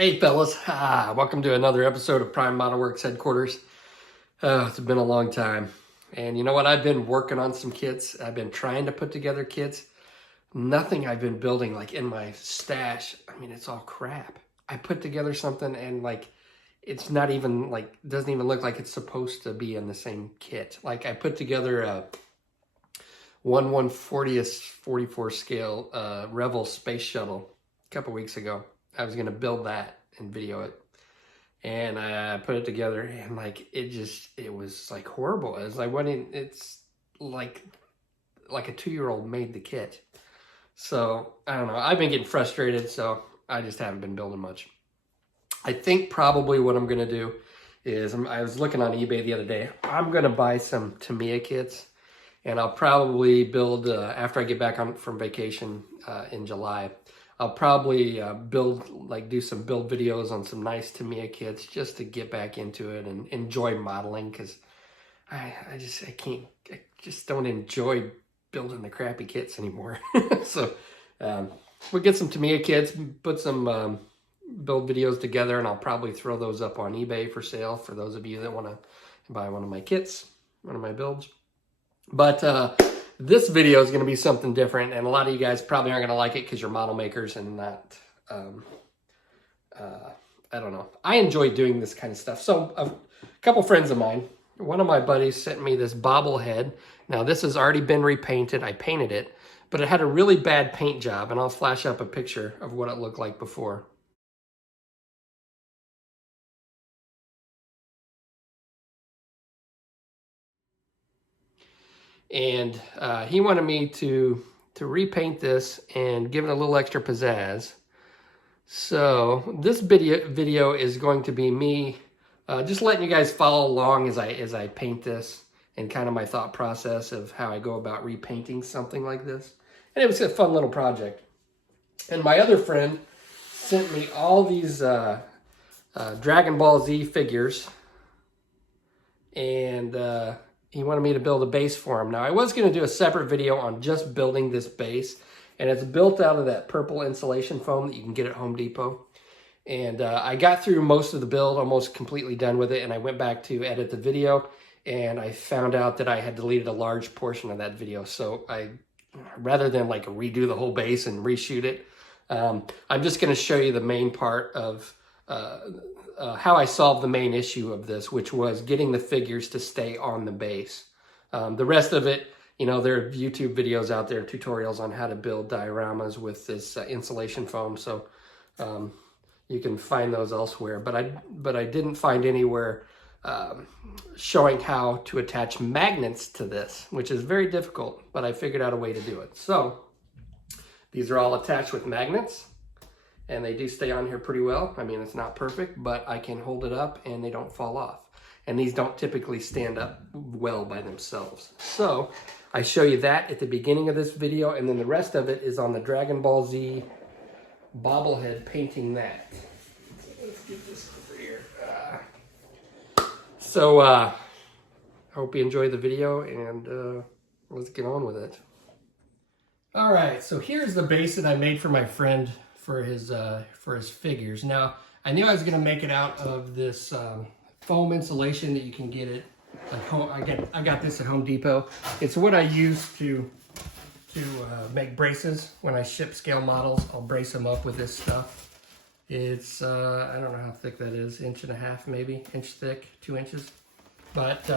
Hey fellas, welcome to another episode of Prime Model Works headquarters. It's been a long time. And you know what? I've been working on some kits. I've been trying to put together kits. Nothing I've been building like in my stash. I mean, it's all crap. I put together something and like, it's not even like, doesn't even look like it's supposed to be in the same kit. Like I put together a 1/140th 44 scale Revel space shuttle a couple weeks ago. I was gonna build that and video it, and I put it together, and like it was like horrible. It's like it's like a 2-year-old made the kit. So I don't know. I've been getting frustrated, so I just haven't been building much. I think probably what I'm gonna do is I was looking on eBay the other day. I'm gonna buy some Tamiya kits, and I'll probably build after I get back from vacation in July. I'll probably do some build videos on some nice Tamiya kits just to get back into it and enjoy modeling, because I just don't enjoy building the crappy kits anymore. So we'll get some Tamiya kits, put some build videos together, and I'll probably throw those up on eBay for sale for those of you that want to buy one of my kits, one of my builds. But this video is going to be something different, and a lot of you guys probably aren't going to like it because you're model makers and not, I don't know. I enjoy doing this kind of stuff. So a couple friends of mine, one of my buddies sent me this Bobblehead. Now this has already been repainted. I painted it, but it had a really bad paint job, and I'll flash up a picture of what it looked like before. And he wanted me to repaint this and give it a little extra pizzazz. So this video is going to be me just letting you guys follow along as I paint this, and kind of my thought process of how I go about repainting something like this. And it was a fun little project. And my other friend sent me all these Dragon Ball Z figures, and he wanted me to build a base for him. Now, I was going to do a separate video on just building this base, and it's built out of that purple insulation foam that you can get at Home Depot. And I got through most of the build, almost completely done with it, and I went back to edit the video, and I found out that I had deleted a large portion of that video. So rather than like redo the whole base and reshoot it, I'm just going to show you the main part of how I solved the main issue of this, which was getting the figures to stay on the base. The rest of it, you know, there are YouTube videos out there, tutorials on how to build dioramas with this insulation foam. So you can find those elsewhere. But I didn't find anywhere showing how to attach magnets to this, which is very difficult, but I figured out a way to do it. So these are all attached with magnets, and they do stay on here pretty well. I mean, it's not perfect, but I can hold it up and they don't fall off. And these don't typically stand up well by themselves. So I show you that at the beginning of this video, and then the rest of it is on the Dragon Ball Z Bobblehead, painting that. Let's get this over here. I hope you enjoy the video, and let's get on with it. All right, so here's the base that I made for my friend for his figures. Now, I knew I was going to make it out of this foam insulation that you can get at like home. I got this at Home Depot. It's what I use to make braces. When I ship scale models, I'll brace them up with this stuff. It's I don't know how thick that is, 1.5 inches maybe, inch thick, 2 inches, but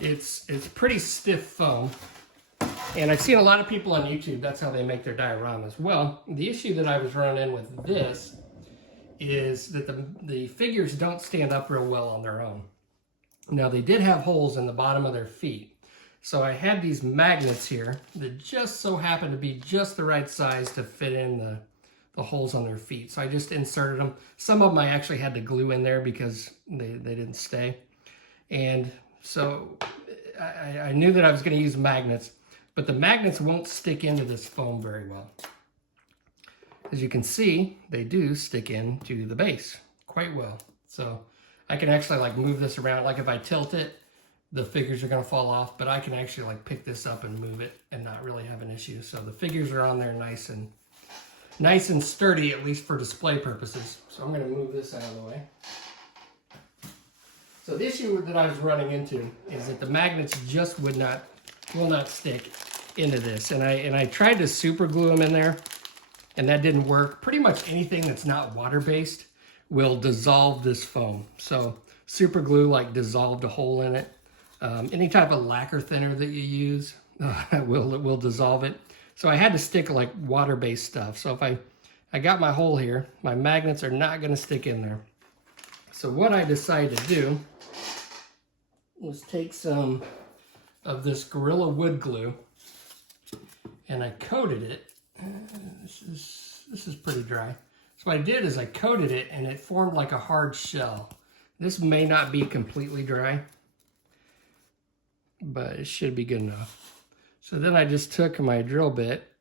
it's pretty stiff foam. And I've seen a lot of people on YouTube, that's how they make their dioramas. Well, the issue that I was running in with this is that the figures don't stand up real well on their own. Now, they did have holes in the bottom of their feet. So I had these magnets here that just so happened to be just the right size to fit in the holes on their feet. So I just inserted them. Some of them I actually had to glue in there because they didn't stay. And so I knew that I was going to use magnets. But the magnets won't stick into this foam very well. As you can see, they do stick into the base quite well. So I can actually like move this around. Like if I tilt it, the figures are going to fall off, but I can actually like pick this up and move it and not really have an issue. So the figures are on there nice and nice and sturdy, at least for display purposes. So I'm going to move this out of the way. So the issue that I was running into is that the magnets just will not stick into this. And I tried to super glue them in there, and that didn't work. Pretty much anything that's not water-based will dissolve this foam. So super glue like dissolved a hole in it. Any type of lacquer thinner that you use will dissolve it. So I had to stick like water-based stuff. So if I got my hole here, my magnets are not going to stick in there. So what I decided to do was take some of this Gorilla wood glue, and I coated it. This is pretty dry. So what I did is I coated it, and it formed like a hard shell. This may not be completely dry, but it should be good enough. So then I just took my drill bit,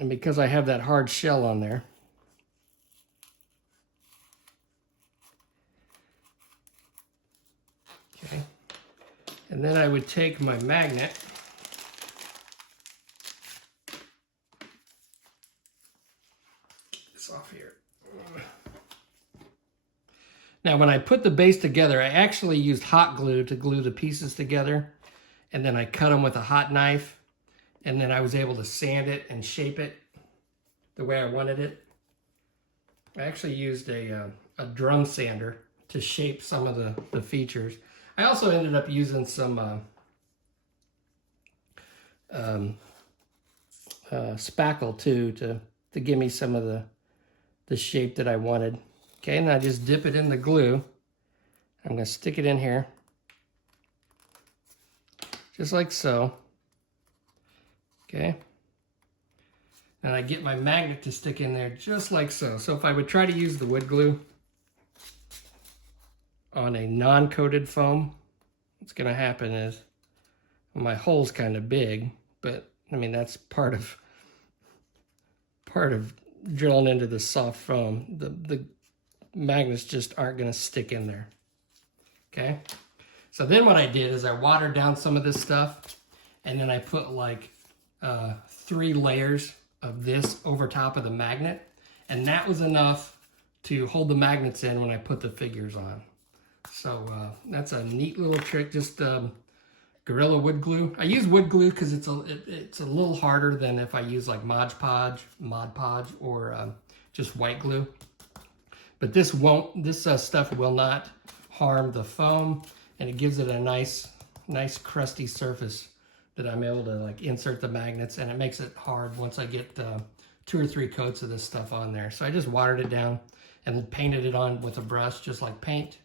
and because I have that hard shell on there, okay, and then I would take my magnet, get this off here. Now, when I put the base together, I actually used hot glue to glue the pieces together, and then I cut them with a hot knife, and then I was able to sand it and shape it the way I wanted it. I actually used a drum sander to shape some of the features. I also ended up using some spackle too to give me some of the shape that I wanted. Okay, and I just dip it in the glue. I'm going to stick it in here, just like so. Okay, and I get my magnet to stick in there just like so. So if I would try to use the wood glue on a non-coated foam, what's going to happen is, well, my hole's kind of big, but I mean that's part of drilling into the soft foam. The magnets just aren't going to stick in there. Okay, so then what I did is I watered down some of this stuff, and then I put like 3 layers of this over top of the magnet, and that was enough to hold the magnets in when I put the figures on. So that's a neat little trick. Just Gorilla wood glue. I use wood glue because it's a little harder than if I use like Mod Podge or just white glue. But this stuff will not harm the foam, and it gives it a nice crusty surface that I'm able to like insert the magnets, and it makes it hard once I get 2 or 3 coats of this stuff on there. So I just watered it down and painted it on with a brush, just like paint,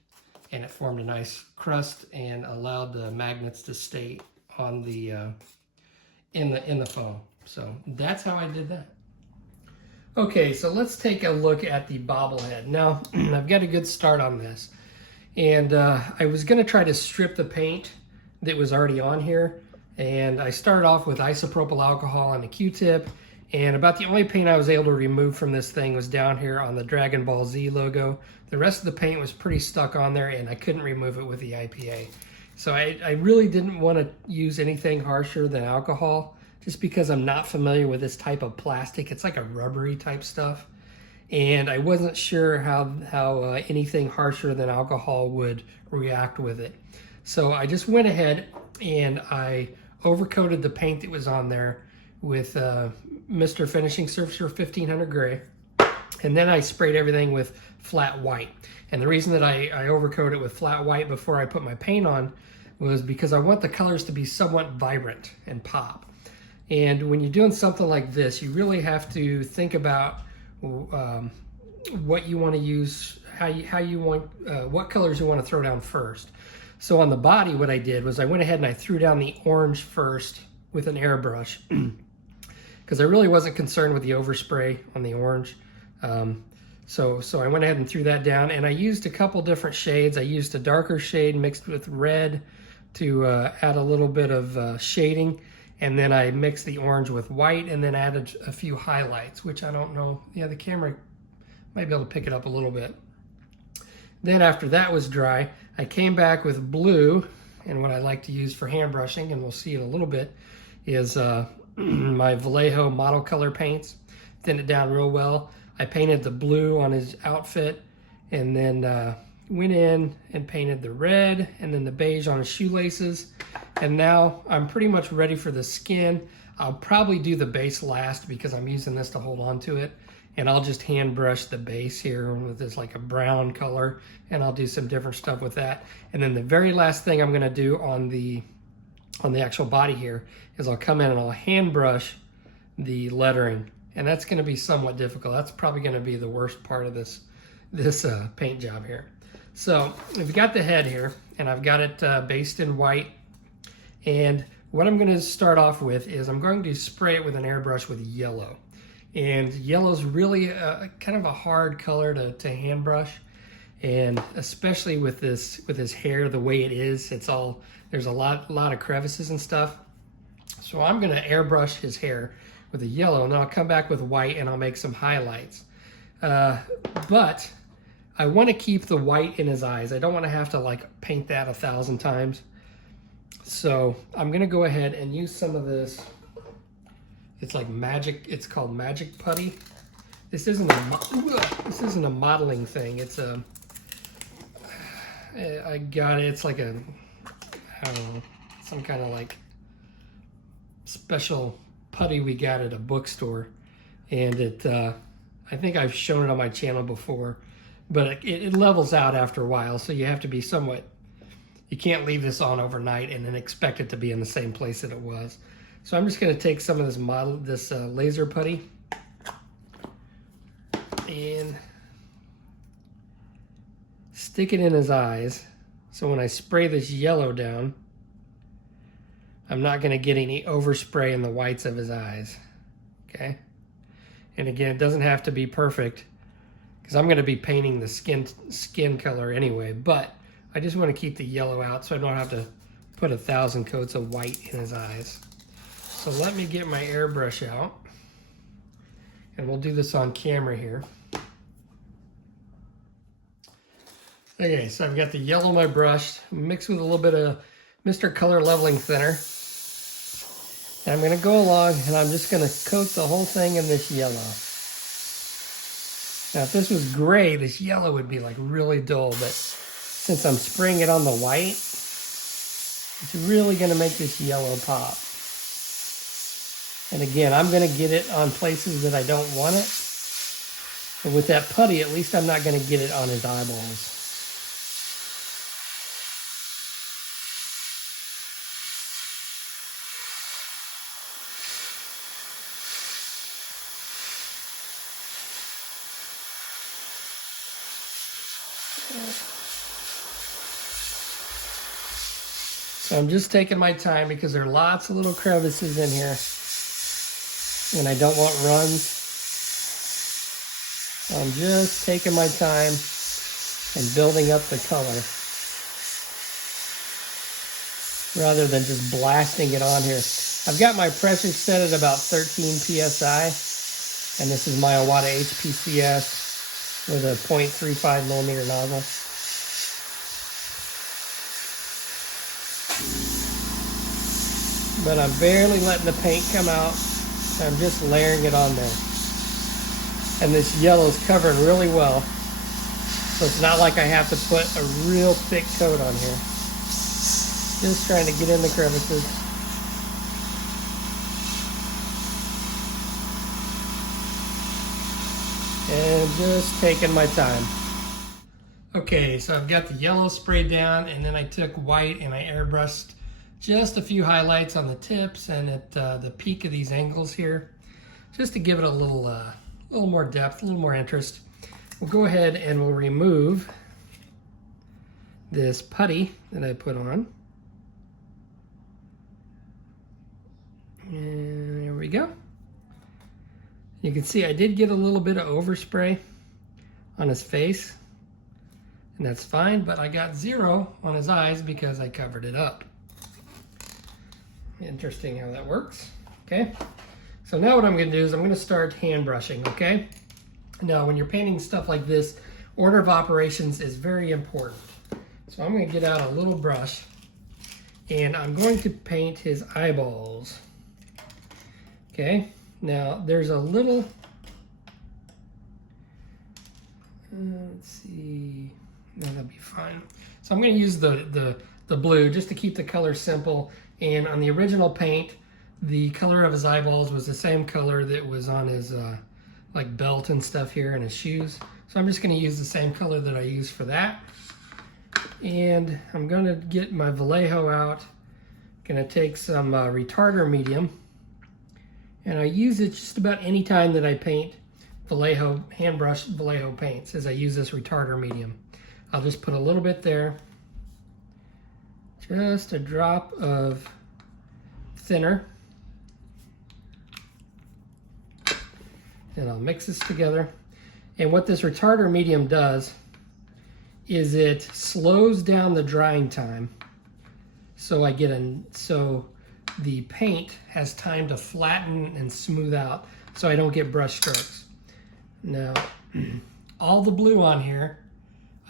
and it formed a nice crust and allowed the magnets to stay on the in the foam. So that's how I did that. Okay, so let's take a look at the Bobblehead. Now, I've got a good start on this. And I was gonna try to strip the paint that was already on here. And I started off with isopropyl alcohol on a Q-tip. And about the only paint I was able to remove from this thing was down here on the Dragon Ball Z logo. The rest of the paint was pretty stuck on there, and I couldn't remove it with the IPA. So I really didn't want to use anything harsher than alcohol, just because I'm not familiar with this type of plastic. It's like a rubbery type stuff. And I wasn't sure how anything harsher than alcohol would react with it. So I just went ahead and I overcoated the paint that was on there with Mr. Finishing Surfacer 1500 Gray. And then I sprayed everything with flat white. And the reason that I overcoated it with flat white before I put my paint on was because I want the colors to be somewhat vibrant and pop. And when you're doing something like this, you really have to think about what you want to use, how you want, what colors you want to throw down first. So on the body, what I did was I went ahead and I threw down the orange first with an airbrush because I really wasn't concerned with the overspray on the orange. So I went ahead and threw that down, and I used a couple different shades. I used a darker shade mixed with red to add a little bit of shading, and then I mixed the orange with white and then added a few highlights, which I don't know, yeah, the camera might be able to pick it up a little bit. Then after that was dry, I came back with blue, and what I like to use for hand brushing, and we'll see in a little bit, is my Vallejo model color paints, thinned it down real well. I painted the blue on his outfit, and then went in and painted the red and then the beige on his shoelaces. And now I'm pretty much ready for the skin. I'll probably do the base last because I'm using this to hold on to it. And I'll just hand brush the base here with this like a brown color, and I'll do some different stuff with that. And then the very last thing I'm gonna do on the actual body here is I'll come in and I'll hand brush the lettering. And that's gonna be somewhat difficult. That's probably gonna be the worst part of this paint job here. So we've got the head here, and I've got it based in white. And what I'm gonna start off with is I'm going to spray it with an airbrush with yellow. And yellow's really kind of a hard color to hand brush. And especially with his hair, the way it is, there's a lot of crevices and stuff. So I'm gonna airbrush his hair with a yellow, and then I'll come back with white and I'll make some highlights. But I want to keep the white in his eyes. I don't want to have to like paint that 1,000 times. So I'm gonna go ahead and use some of this. It's like magic. It's called magic putty. This isn't a modeling thing. It's I got it. It's like I don't know, some kind of like special putty we got at a bookstore, and I think I've shown it on my channel before, but it levels out after a while, so you have to be somewhat, you can't leave this on overnight and then expect it to be in the same place that it was. So I'm just going to take some of this laser putty and stick it in his eyes. So when I spray this yellow down, I'm not going to get any overspray in the whites of his eyes. Okay? And again, it doesn't have to be perfect because I'm going to be painting the skin color anyway, but I just want to keep the yellow out so I don't have to put 1,000 coats of white in his eyes. So let me get my airbrush out, and we'll do this on camera here. Okay, so I've got the yellow in my brush mixed with a little bit of Mr. Color Leveling Thinner. And I'm going to go along and I'm just going to coat the whole thing in this yellow. Now if this was gray, this yellow would be like really dull, but since I'm spraying it on the white, it's really going to make this yellow pop. And again, I'm going to get it on places that I don't want it. But with that putty, at least I'm not going to get it on his eyeballs. So I'm just taking my time because there are lots of little crevices in here and I don't want runs. So I'm just taking my time and building up the color rather than just blasting it on here. I've got my pressure set at about 13 PSI, and this is my Iwata HPCS with a 0.35 millimeter nozzle. But I'm barely letting the paint come out. I'm just layering it on there. And this yellow is covering really well. So it's not like I have to put a real thick coat on here. Just trying to get in the crevices. And just taking my time. Okay, so I've got the yellow sprayed down, and then I took white and I airbrushed just a few highlights on the tips and at the peak of these angles here, just to give it a little more depth, a little more interest. We'll go ahead and we'll remove this putty that I put on. And there we go. You can see I did get a little bit of overspray on his face, and that's fine, but I got 0 on his eyes because I covered it up. Interesting how that works. Okay, so now what I'm going to do is I'm going to start hand brushing. Okay, now when you're painting stuff like this, order of operations is very important. So I'm going to get out a little brush and I'm going to paint his eyeballs. Okay, now there's a little, let's see, that'll be fine. So I'm going to use the blue just to keep the color simple. And on the original paint, the color of his eyeballs was the same color that was on his like belt and stuff here and his shoes. So I'm just going to use the same color that I used for that. And I'm going to get my Vallejo out. Going to take some retarder medium. And I use it just about any time that I paint Vallejo, hand brush Vallejo paints, as I use this retarder medium. I'll just put a little bit there. Just a drop of thinner. And I'll mix this together. And what this retarder medium does is it slows down the drying time. So the paint has time to flatten and smooth out so I don't get brush strokes. Now, all the blue on here,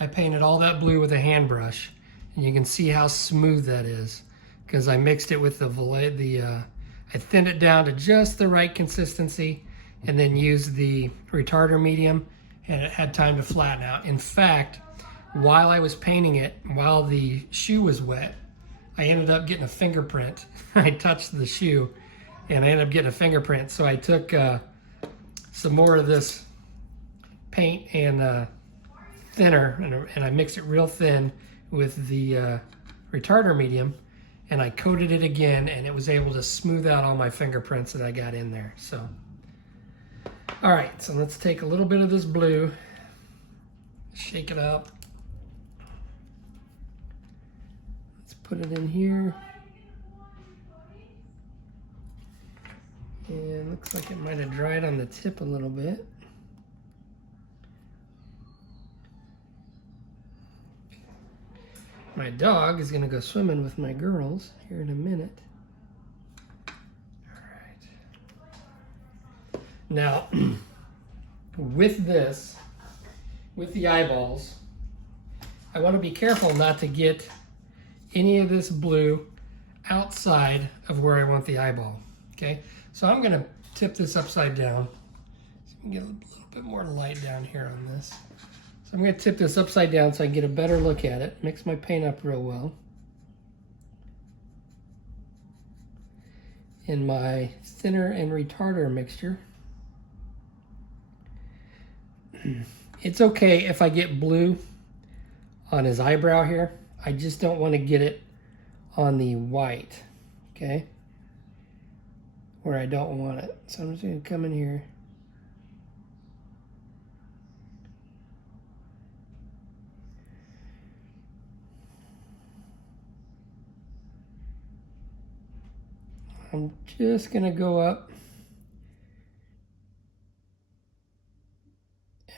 I painted all that blue with a hand brush, and you can see how smooth that is because I mixed it with I thinned it down to just the right consistency and then used the retarder medium, and it had time to flatten out. In fact, while I was painting it, while the shoe was wet, I ended up getting a fingerprint. I touched the shoe and I ended up getting a fingerprint. So I took some more of this paint and thinner and I mixed it real thin with the retarder medium, and I coated it again, and it was able to smooth out all my fingerprints that I got in there. So, all right, so let's take a little bit of this blue, shake it up. Put it in here. And looks like it might have dried on the tip a little bit. My dog is gonna go swimming with my girls here in a minute. All right. Now, with this, with the eyeballs, I want to be careful not to get any of this blue outside of where I want the eyeball. Okay, so I'm going to tip this upside down. So we can get a little bit more light down here on this. So I'm going to tip this upside down so I can get a better look at it. Mix my paint up real well. In my thinner and retarder mixture. It's okay if I get blue on his eyebrow here. I just don't want to get it on the white, okay? Where I don't want it. So I'm just going to come in here. I'm just going to go up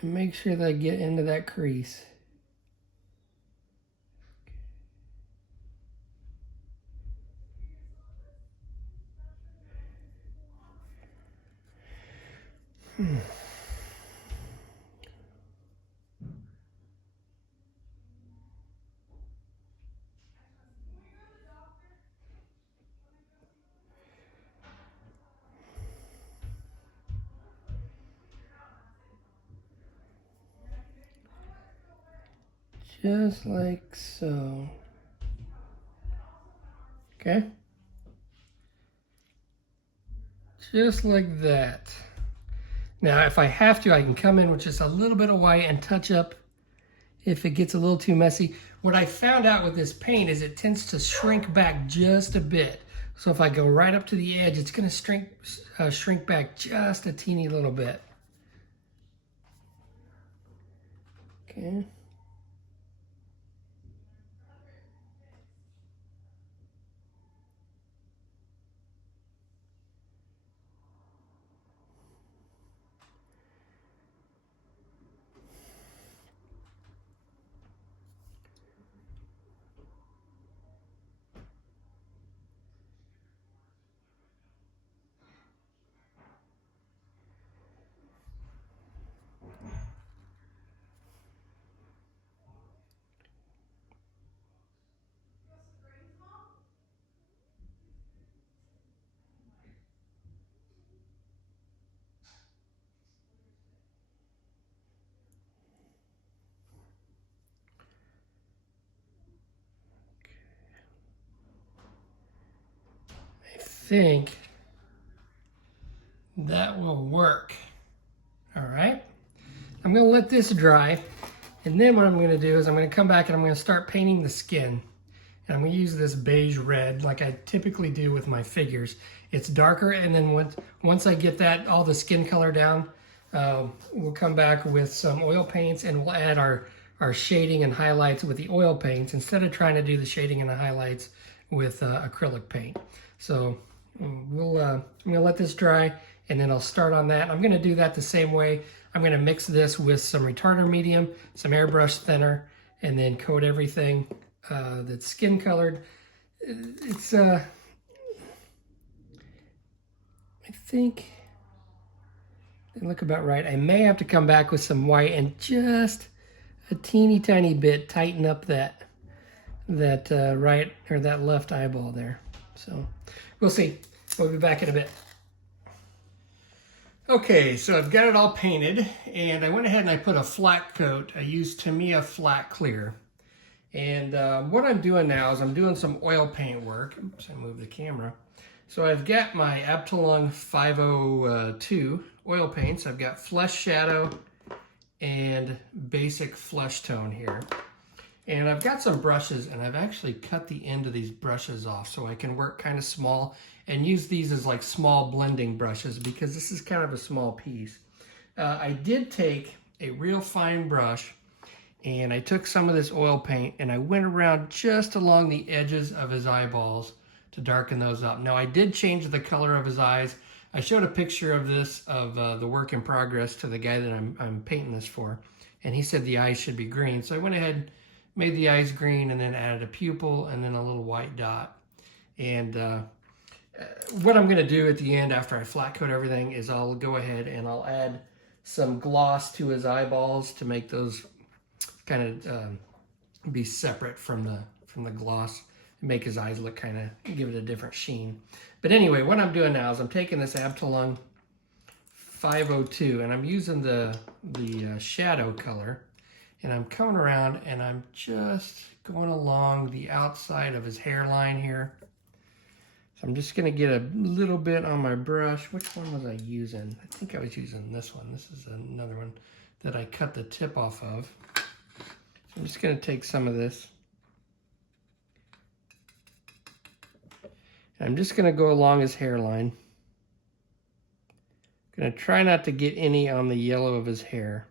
and make sure that I get into that crease. Just like so. Okay? Just like that. Now, if I have to, I can come in with just a little bit of white and touch up if it gets a little too messy. What I found out with this paint is it tends to shrink back just a bit. So if I go right up to the edge, it's going to shrink back just a teeny little bit. Okay. think that will work. All right. I'm going to let this dry. And then what I'm going to do is I'm going to come back and I'm going to start painting the skin. And I'm going to use this beige red like I typically do with my figures. It's darker, and then once I get that all the skin color down, we'll come back with some oil paints and we'll add our shading and highlights with the oil paints instead of trying to do the shading and the highlights with acrylic paint. So I'm going to let this dry, and then I'll start on that. I'm going to do that the same way. I'm going to mix this with some retarder medium, some airbrush thinner, and then coat everything that's skin colored. It's I think they look about right. I may have to come back with some white and just a teeny tiny bit tighten up that right or that left eyeball there. So we'll see. We'll be back in a bit. Okay, so I've got it all painted, and I went ahead and I put a flat coat. I used Tamiya Flat Clear. And what I'm doing now is I'm doing some oil paint work. Oops, I moved the camera. So I've got my Abtalung 502 oil paints. I've got Flesh Shadow and Basic Flesh Tone here. And I've got some brushes, and I've actually cut the end of these brushes off so I can work kind of small and use these as like small blending brushes because this is kind of a small piece. I did take a real fine brush, and I took some of this oil paint and I went around just along the edges of his eyeballs to darken those up. Now I did change the color of his eyes. I showed a picture of this, of the work in progress, to the guy that I'm painting this for, and he said the eyes should be green. So I went ahead, made the eyes green, and then added a pupil and then a little white dot. And what I'm gonna do at the end after I flat coat everything is I'll go ahead and I'll add some gloss to his eyeballs to make those kind of be separate from the gloss and make his eyes look kind of, give it a different sheen. But anyway, what I'm doing now is I'm taking this Abtalung 502 and I'm using the shadow color, and I'm coming around and I'm just going along the outside of his hairline here. So I'm just gonna get a little bit on my brush. Which one was I using? I think I was using this one. This is another one that I cut the tip off of. So I'm just gonna take some of this. I'm just gonna go along his hairline. Gonna try not to get any on the yellow of his hair.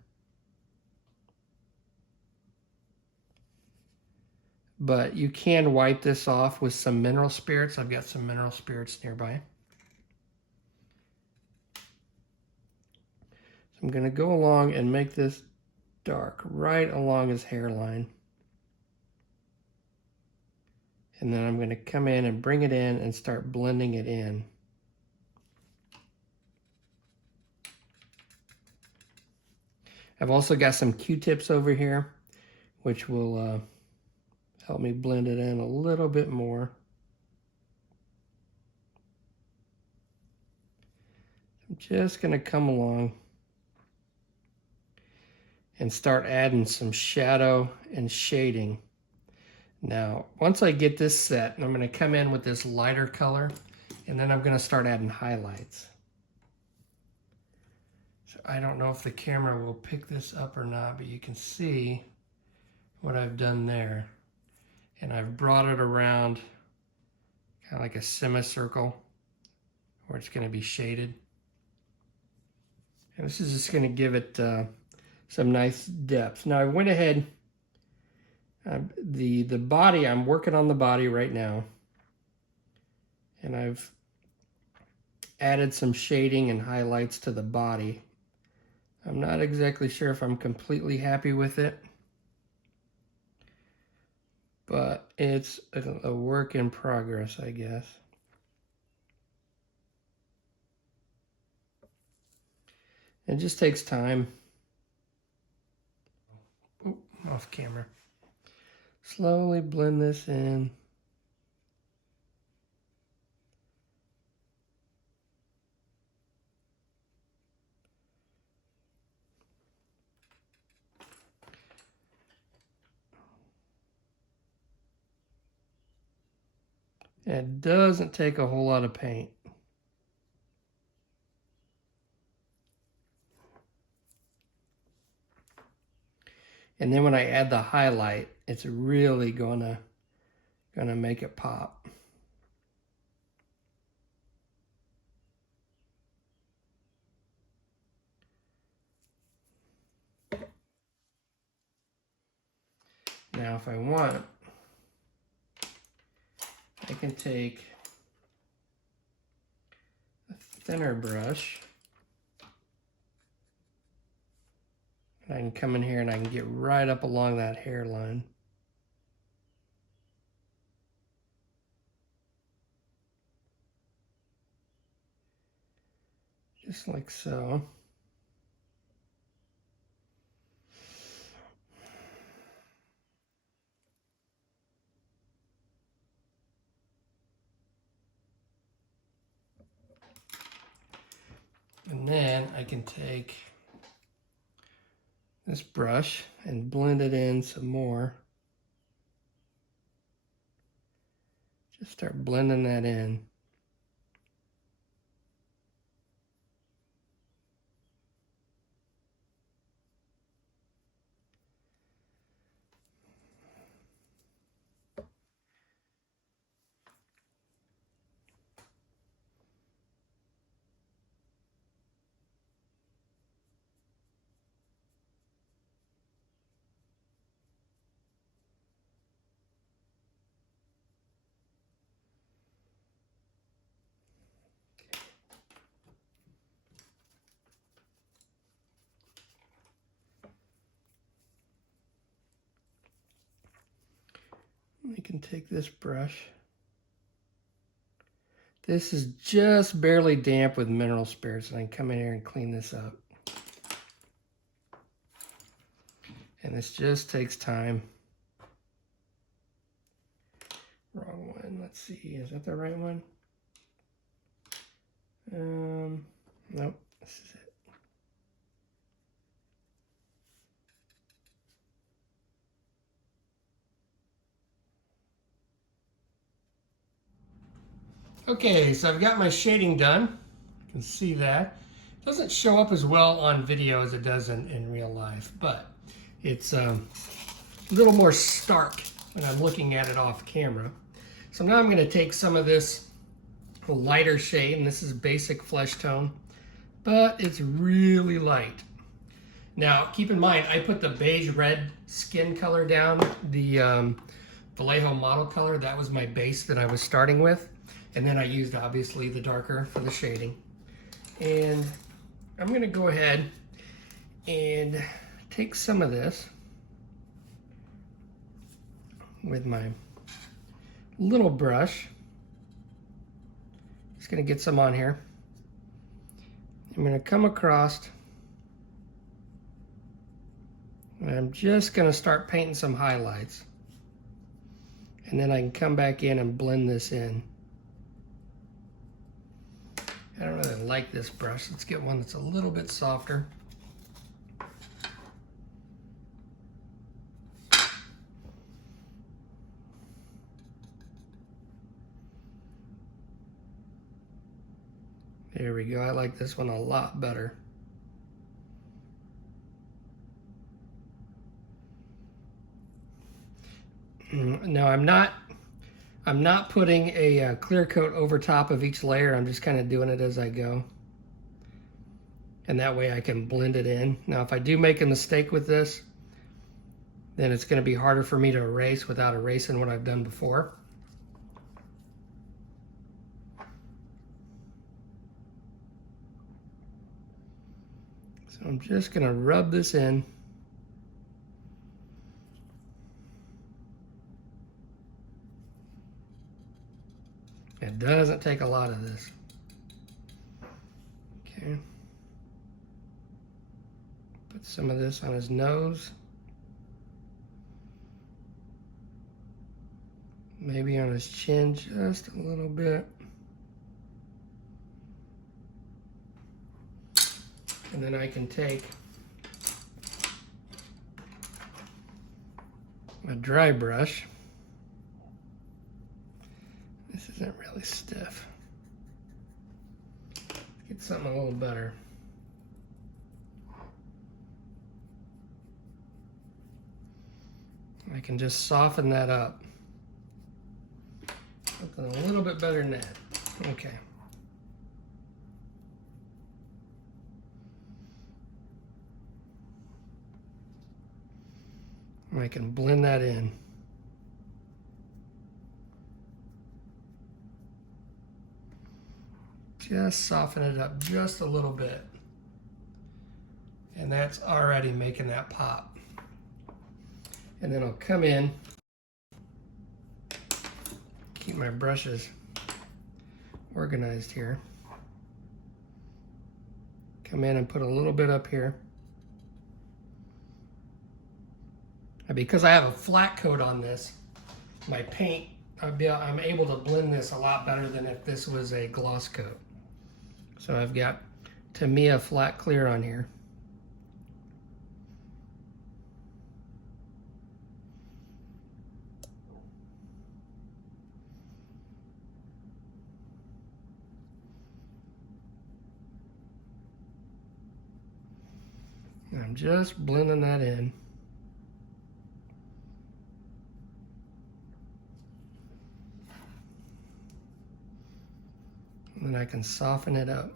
But you can wipe this off with some mineral spirits. I've got some mineral spirits nearby. So I'm gonna go along and make this dark right along his hairline. And then I'm going to come in and bring it in and start blending it in. I've also got some Q-tips over here, which will help me blend it in a little bit more. I'm just going to come along and start adding some shadow and shading. Now, once I get this set, I'm going to come in with this lighter color, and then I'm going to start adding highlights. So I don't know if the camera will pick this up or not, but you can see what I've done there. And I've brought it around kind of like a semicircle where it's going to be shaded. And this is just going to give it some nice depth. Now I went ahead, the body, I'm working on the body right now, and I've added some shading and highlights to the body. I'm not exactly sure if I'm completely happy with it, but it's a work in progress, I guess. It just takes time. Oop, off camera. Slowly blend this in. It doesn't take a whole lot of paint. And then when I add the highlight, it's really gonna make it pop. Now if I want, I can take a thinner brush and I can come in here and I can get right up along that hairline. Just like so. And then I can take this brush and blend it in some more. Just start blending that in. I can take this brush. This is just barely damp with mineral spirits, and I can come in here and clean this up. And this just takes time. Wrong one. Let's see. Is that the right one? Nope. This is it. Okay, so I've got my shading done. You can see that. It doesn't show up as well on video as it does in real life, but it's a little more stark when I'm looking at it off camera. So now I'm going to take some of this lighter shade, and this is basic flesh tone, but it's really light. Now, keep in mind, I put the beige red skin color down, the Vallejo model color. That was my base that I was starting with. And then I used, obviously, the darker for the shading. And I'm going to go ahead and take some of this with my little brush. Just going to get some on here. I'm going to come across, and I'm just going to start painting some highlights. And then I can come back in and blend this in. I don't really like this brush. Let's get one that's a little bit softer. There we go. I like this one a lot better. Now I'm not putting a clear coat over top of each layer. I'm just kind of doing it as I go. And that way I can blend it in. Now if I do make a mistake with this, then it's going to be harder for me to erase without erasing what I've done before. So I'm just going to rub this in. It doesn't take a lot of this. Okay. Put some of this on his nose. Maybe on his chin just a little bit. And then I can take a dry brush. This is Isn't really stiff. Get something a little better. I can just soften that up. Something a little bit better than that. Okay. And I can blend that in. Just soften it up just a little bit. And that's already making that pop. And then I'll come in, keep my brushes organized here. Come in and put a little bit up here. And because I have a flat coat on this, my paint, I'm able to blend this a lot better than if this was a gloss coat. So I've got Tamiya flat clear on here. And I'm just blending that in. And then I can soften it up.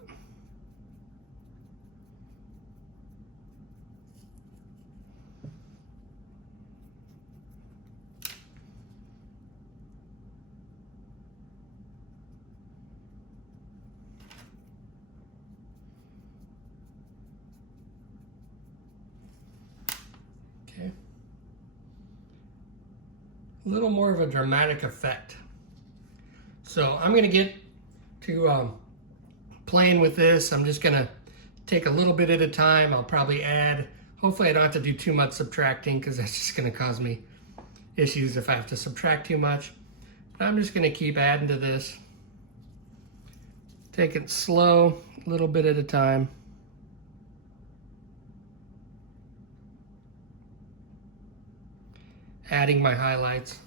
Okay. A little more of a dramatic effect. So I'm going to get to playing with this. I'm just going to take a little bit at a time. I'll probably add, hopefully I don't have to do too much subtracting because that's just going to cause me issues if I have to subtract too much. But I'm just going to keep adding to this. Take it slow, a little bit at a time. Adding my highlights.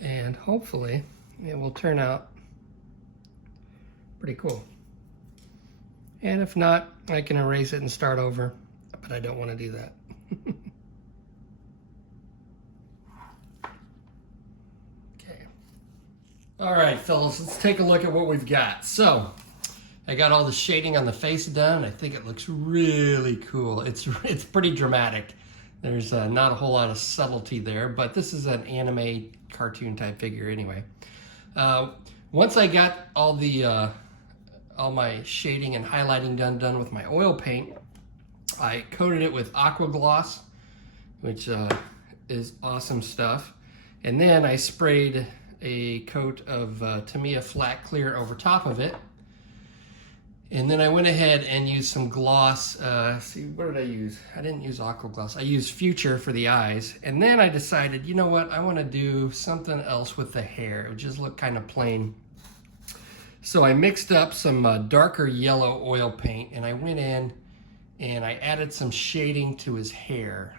And hopefully it will turn out pretty cool. And if not, I can erase it and start over, but I don't want to do that. Okay. All right, fellas, let's take a look at what we've got. So I got all the shading on the face done. I think it looks really cool. It's pretty dramatic. There's not a whole lot of subtlety there, but this is an anime cartoon type figure anyway. Once I got all my shading and highlighting done with my oil paint, I coated it with aqua gloss, which is awesome stuff. And then I sprayed a coat of Tamiya flat clear over top of it. And then I went ahead and used some gloss. See, what did I use? I didn't use aqua gloss. I used Future for the eyes. And then I decided, you know what? I want to do something else with the hair. It would just look kind of plain. So I mixed up some darker yellow oil paint, and I went in and I added some shading to his hair.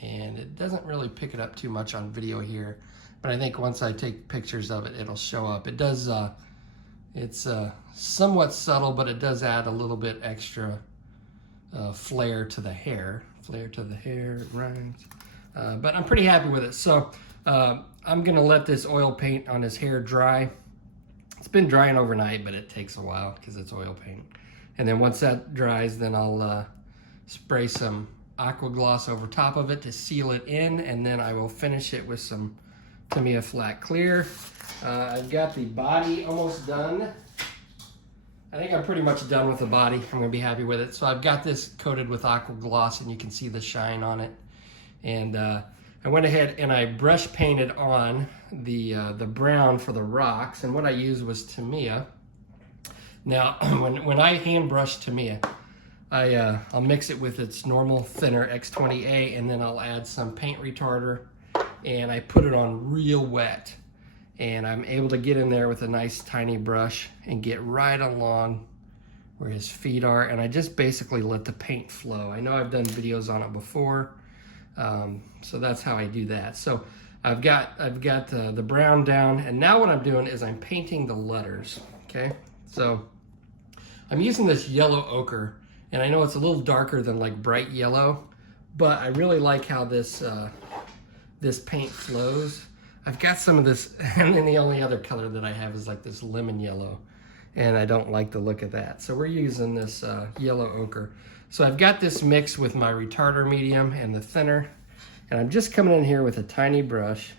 And it doesn't really pick it up too much on video here, but I think once I take pictures of it, it'll show up. It does. It's somewhat subtle, but it does add a little bit extra flair to the hair. Flair to the hair, it rhymes. But I'm pretty happy with it. So I'm gonna let this oil paint on his hair dry. It's been drying overnight, but it takes a while because it's oil paint. And then once that dries, then I'll spray some aqua gloss over top of it to seal it in, and then I will finish it with some Tamiya flat clear. I've got the body almost done. I think I'm pretty much done with the body. I'm gonna be happy with it. So I've got this coated with aqua gloss, and you can see the shine on it. And I went ahead and I brush painted on the brown for the rocks, and what I used was Tamiya. Now, when I hand brush Tamiya, I'll mix it with its normal thinner X20A, and then I'll add some paint retarder, and I put it on real wet. And I'm able to get in there with a nice tiny brush and get right along where his feet are, and I just basically let the paint flow. I know I've done videos on it before, so that's how I do that. So I've got the brown down, and now what I'm doing is I'm painting the letters. Okay, so I'm using this yellow ochre, and I know it's a little darker than like bright yellow, but I really like how this this paint flows. I've got some of this, and then the only other color that I have is like this lemon yellow, and I don't like the look of that. So we're using this yellow ochre. So I've got this mixed with my retarder medium and the thinner, and I'm just coming in here with a tiny brush,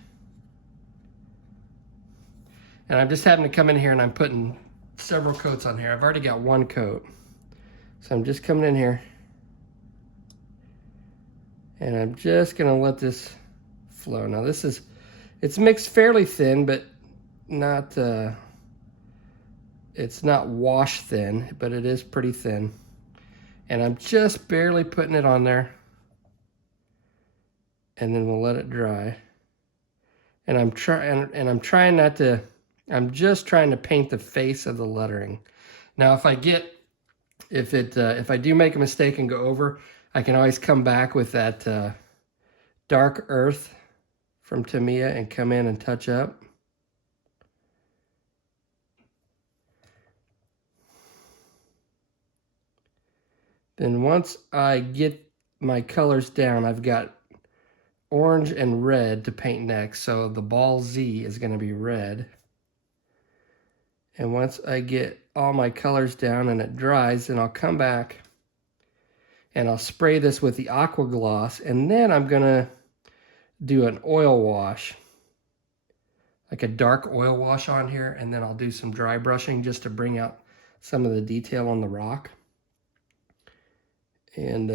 and I'm just having to come in here and I'm putting several coats on here. I've already got one coat, so I'm just coming in here and I'm just gonna let this flow. Now this is, it's mixed fairly thin, but not it's not wash thin, but it is pretty thin, and I'm just barely putting it on there, and then we'll let it dry. And I'm trying not to, I'm just trying to paint the face of the lettering. Now if I do make a mistake and go over, I can always come back with that dark earth from Tamiya and come in and touch up. Then once I get my colors down, I've got orange and red to paint next. So the ball Z is going to be red. And once I get all my colors down and it dries, then I'll come back and I'll spray this with the aqua gloss, and then I'm going to do an oil wash, like a dark oil wash on here, and then I'll do some dry brushing just to bring out some of the detail on the rock. And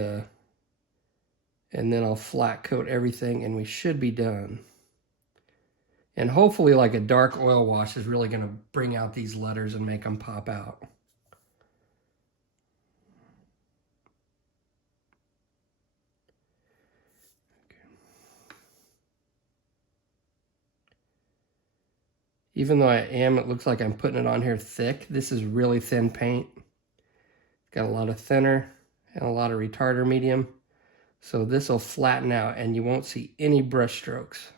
then I'll flat coat everything, and we should be done. And hopefully like a dark oil wash is really going to bring out these letters and make them pop out. Even though it looks like I'm putting it on here thick, this is really thin paint. Got a lot of thinner and a lot of retarder medium. So this will flatten out and you won't see any brush strokes.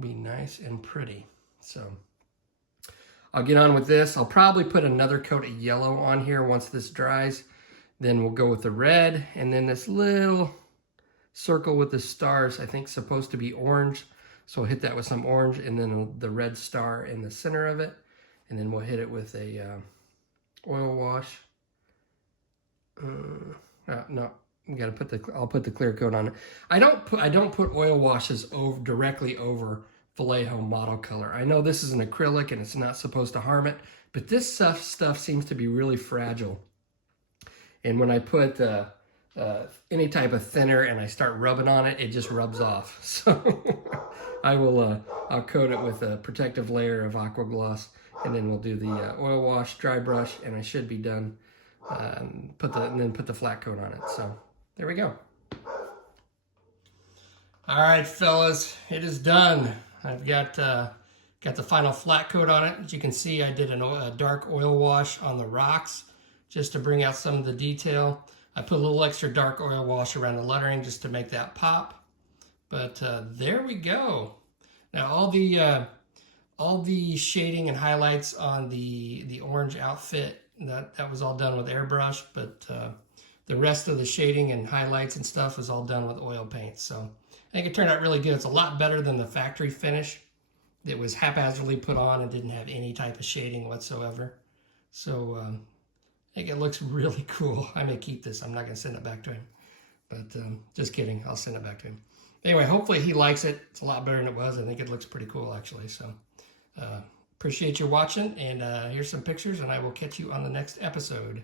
Be nice and pretty. So I'll get on with this. I'll probably put another coat of yellow on here once this dries. Then we'll go with the red, and then this little circle with the stars, I think supposed to be orange. So we'll hit that with some orange, and then the red star in the center of it. And then we'll hit it with a oil wash. No, you gotta put I'll put the clear coat on it. I don't put oil washes directly over Vallejo model color. I know this is an acrylic and it's not supposed to harm it, but this stuff seems to be really fragile. And when I put any type of thinner and I start rubbing on it, it just rubs off. So I'll coat it with a protective layer of aqua gloss, and then we'll do the oil wash, dry brush, and I should be done. And then put the flat coat on it. So there we go. All right, fellas, it is done. I've got the final flat coat on it. As you can see, I did a dark oil wash on the rocks just to bring out some of the detail. I put a little extra dark oil wash around the lettering just to make that pop. But there we go. Now all the shading and highlights on the orange outfit, that was all done with airbrush, but the rest of the shading and highlights and stuff was all done with oil paint. So I think it turned out really good. It's a lot better than the factory finish that was haphazardly put on and didn't have any type of shading whatsoever. So I think it looks really cool. I may keep this. I'm not going to send it back to him, but just kidding. I'll send it back to him. Anyway, hopefully he likes it. It's a lot better than it was. I think it looks pretty cool, actually. So appreciate you watching, and here's some pictures, and I will catch you on the next episode.